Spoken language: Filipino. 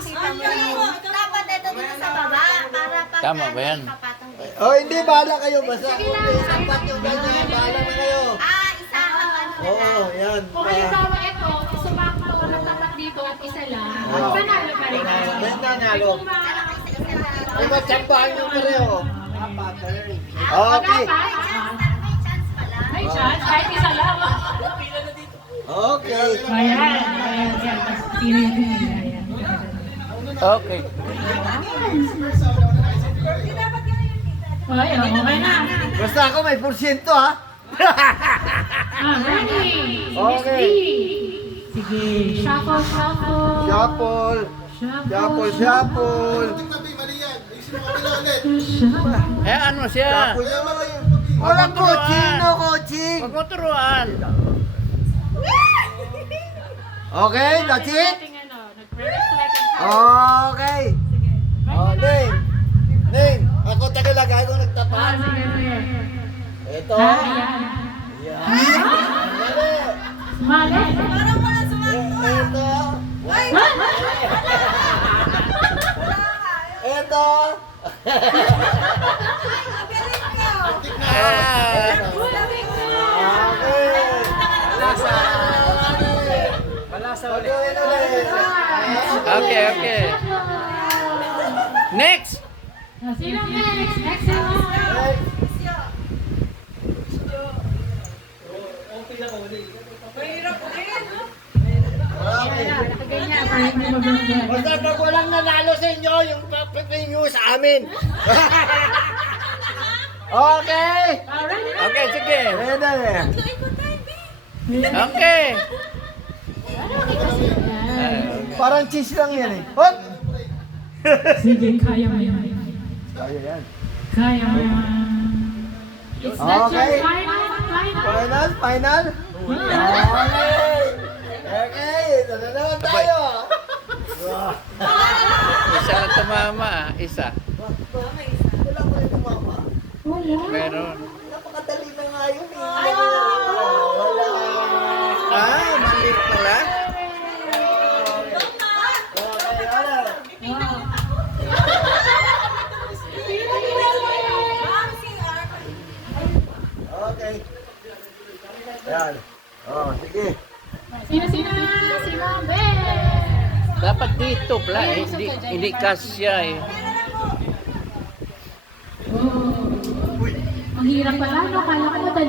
makita mo yun. Dapat ito dito sa baba. Para pag Tama ba yan? papatong dito. Oh, hindi, bahala kayo. Basta kung may sapat yung ganyan, bahala na kayo. Isa ang ano na Oo, lang. yan. Kung halimbawa ito, sumakto ng tapat dito at isa lang, Oo. panalo pa rin. May nanalo. Kung ma- Ay, matsambahan yung pareho. May Okay. chance pala. May chance, kahit isa lang. Okay. Ayan, ayan, ayan. Ayan. Okay. Ay, okay na. Basta ako may porsyento, ha? Ready? Okay. Sige. Shuffle, shuffle. Shuffle. Shuffle, shuffle. Shuffle. Eh, ano siya? Shuffle naman kayo. Walang coaching, no coaching. Huwag mo turuan. Okay, that's it? Nag-reflect ang card. Okay. Oh, Ning. Ning, ako tagalagay ko nagtapat. Sige, sige. Ito. Ayan. Yan. Dali. Mali. Parang wala sumakto. Ito. Ito. Ah, Okay. Malasa ulit. okay, okay. Next! Sino next? Next naman. Nakaganyan, para hindi magbanggan. Basta pag walang nanalo sa inyo, yung papapin nyo sa amin. Okay. Alright. Okay, sige. Pwede. Okay. Parang cheese lang yan eh. Hop! Sige, kaya mo yan. Kaya yan. Kaya mo yan. It's not Okay. your final. Final, final. Okay. Okay, ito na naman tayo. Isa lang tumama. Isa. Wala ko rin tumama. Meron. Napakadali na nga yun eh. Wala. Ah, mali pala. Okay, wala. Okay. Yan. Oh, sige. Sino? Sino? Bes! Dapat dito, pala. Hindi kasya eh. Oh. Ang hirap pala, no? Kala ko madali.